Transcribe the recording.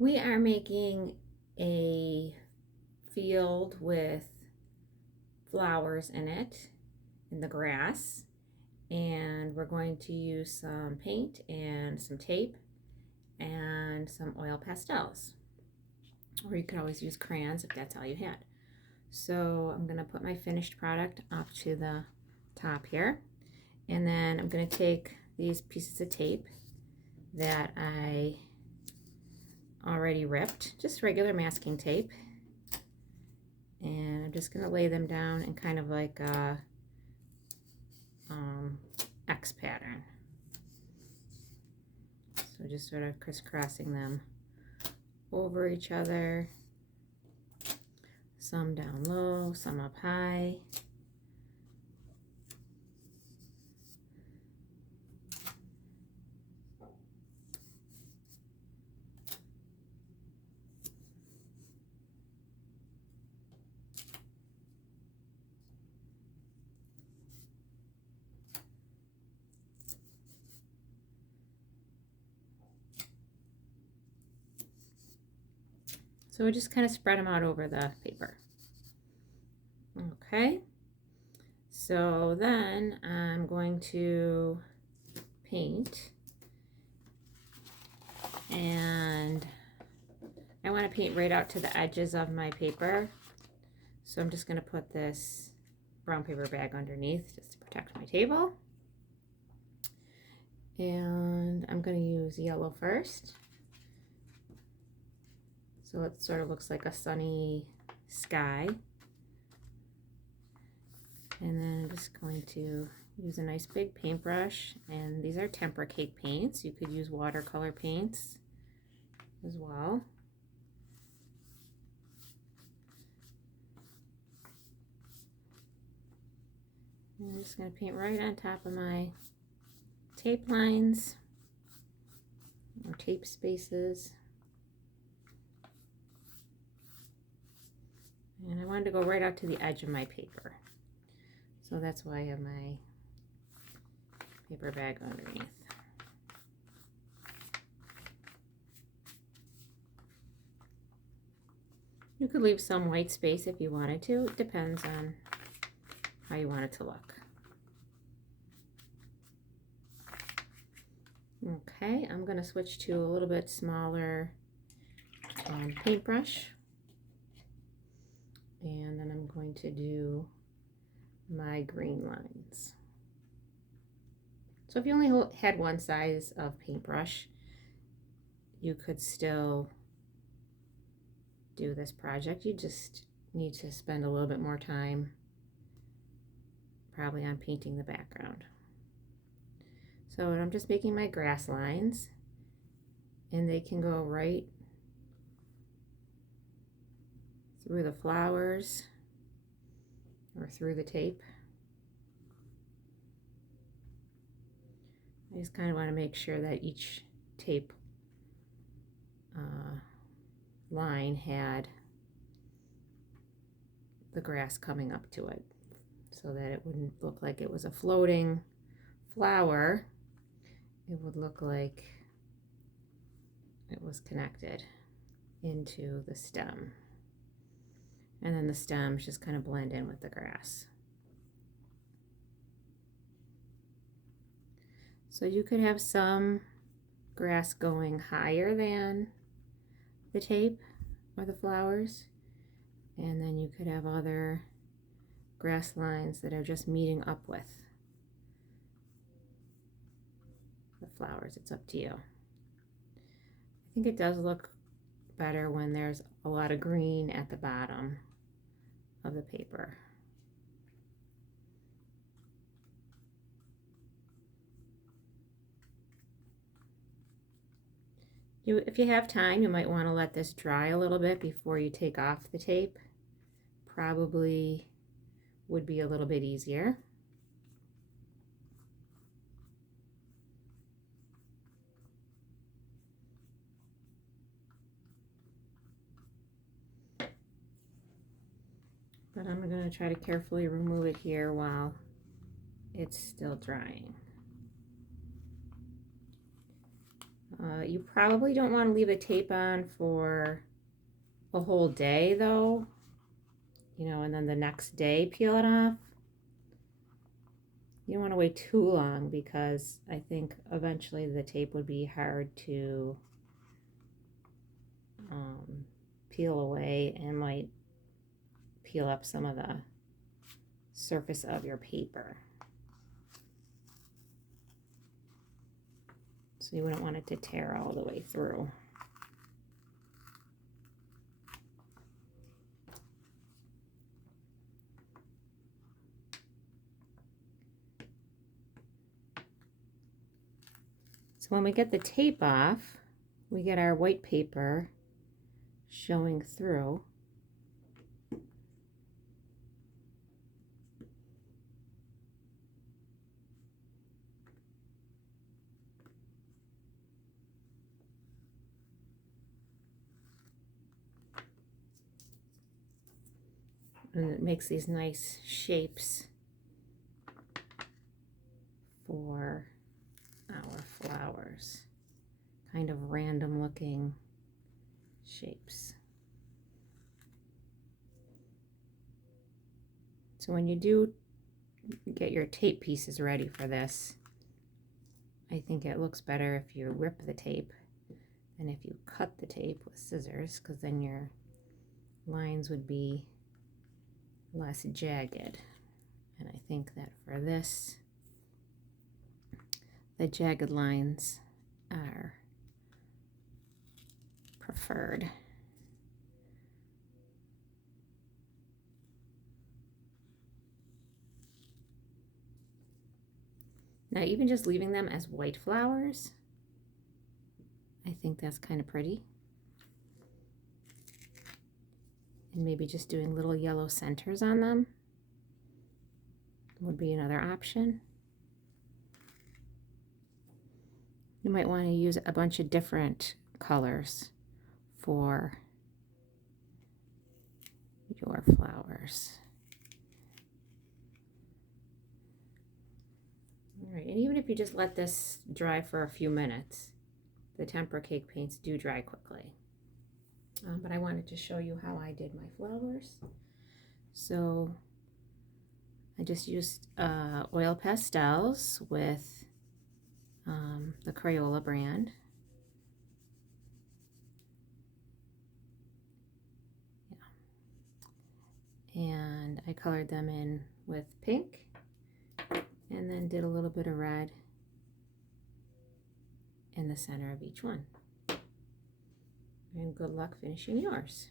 We are making a field with flowers in it, in the grass, and we're going to use some paint and some tape and some oil pastels. Or you could always use crayons if that's all you had. So I'm going to put my finished product up to the top here, and then I'm going to take these pieces of tape that I already ripped, just regular masking tape, and I'm just going to lay them down in kind of like a X pattern. So just sort of crisscrossing them over each other, some down low, some up high. So we just kind of spread them out over the paper. Okay, so then I'm going to paint, and I want to paint right out to the edges of my paper. So I'm just going to put this brown paper bag underneath just to protect my table. And I'm going to use yellow first. So it sort of looks like a sunny sky. And then I'm just going to use a nice big paintbrush, and these are Tempera Cake paints. You could use watercolor paints as well. And I'm just going to paint right on top of my tape lines or tape spaces. And I wanted to go right out to the edge of my paper. So that's why I have my paper bag underneath. You could leave some white space if you wanted to. It depends on how you want it to look. Okay, I'm going to switch to a little bit smaller paintbrush. And then I'm going to do my green lines. So if you only had one size of paintbrush, you could still do this project. You just need to spend a little bit more time probably on painting the background. So I'm just making my grass lines, and they can go right through the flowers or through the tape. I just kind of want to make sure that each tape line had the grass coming up to it, so that it wouldn't look like it was a floating flower. It would look like it was connected into the stem. And then the stems just kind of blend in with the grass. So you could have some grass going higher than the tape or the flowers, and then you could have other grass lines that are just meeting up with the flowers. It's up to you. I think it does look better when there's a lot of green at the bottom of the paper. If you have time, you might want to let this dry a little bit before you take off the tape. Probably would be a little bit easier. But I'm going to try to carefully remove it here while it's still drying. You probably don't want to leave the tape on for a whole day though, and then the next day peel it off. You don't want to wait too long because I think eventually the tape would be hard to peel away and might peel up some of the surface of your paper. So you wouldn't want it to tear all the way through. So when we get the tape off, we get our white paper showing through. And it makes these nice shapes for our flowers. Kind of random looking shapes. So when you do get your tape pieces ready for this, I think it looks better if you rip the tape than if you cut the tape with scissors, because then your lines would be less jagged. And I think that for this, the jagged lines are preferred. Now, even just leaving them as white flowers, I think that's kind of pretty. And maybe just doing little yellow centers on them would be another option. You might want to use a bunch of different colors for your flowers. All right, and even if you just let this dry for a few minutes, the tempera cake paints do dry quickly. But I wanted to show you how I did my flowers. So I just used oil pastels with the Crayola brand. Yeah. And I colored them in with pink and then did a little bit of red in the center of each one. And good luck finishing yours.